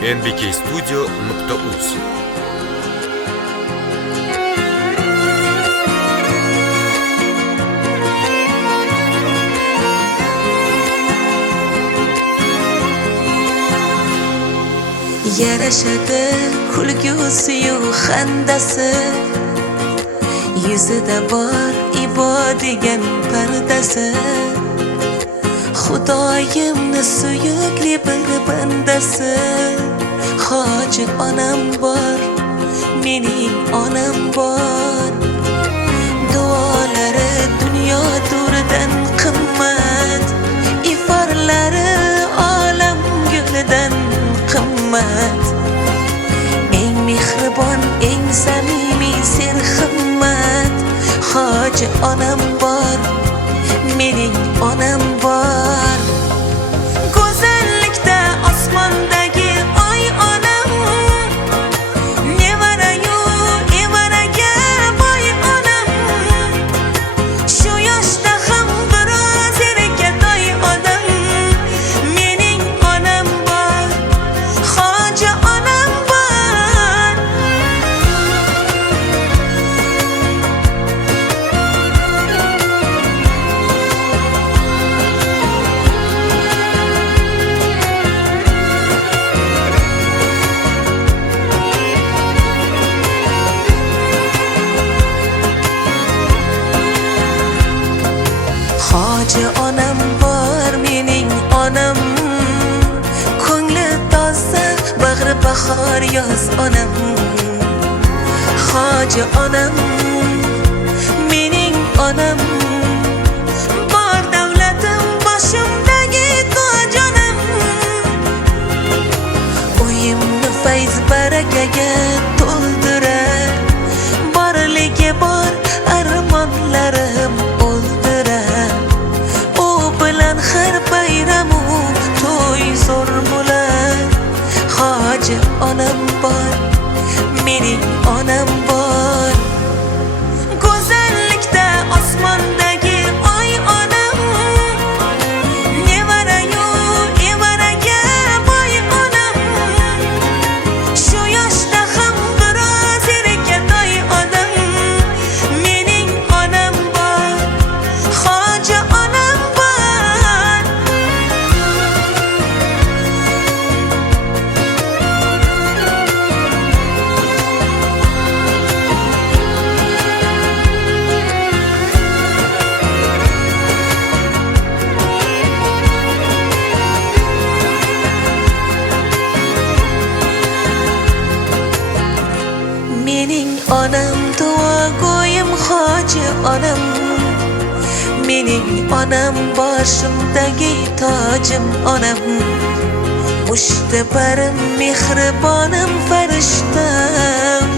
nbkstudio.uz. Yarashadi kulgusi-yu xandasi, yuzida bor ibo degan pardasi. Xudoyimni suyukli bir bandasi, Hoji onam bor, mening onam bor. Duolari dunyo to'ridan qimmat, iforlari olam gulidan qimmat. Eng mehribon, eng samimiy serhimmat, Hoji onam bor, mening onam bor. Go'zallikda osmondagi oy onam, nevarayu evaraga boy onam. Shu yoshda ham biroz erkatoy odam, mening onam bor, Hoji onam bor. Hoji onam bor, mening onam. Ko'ngli toza, bag'ri bahor yoz onam. Hoji onam, mening onam. Bor davlatim, boshimdagi toj onam. Uyimni fayz barakaga to'ldirar, borligi bor armonlarim o'ldirar. U bilan har bayramu to'y zo'r bo'lar. Hoji onam bor, mening onam bor. Go'zallikda osmondagi oy onam, nevarayu evaraga boy onam. Shu yoshda ham biroz erkatoy odam, mening onam bor, Hoji onam bor. Mening onam duogo'yim Hoji onam. Mening onam boshimdagi tojim onam. Mushtabarim, mehribonim, farishtam.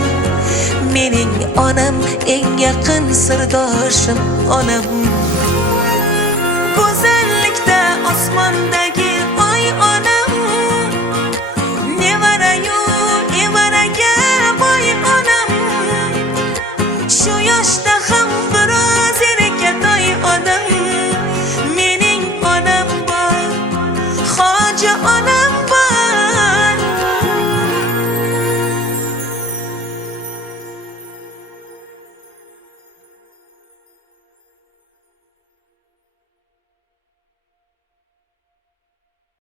Mening onam, eng yaqin sirdoshim onam. Go'zallikda osmondagi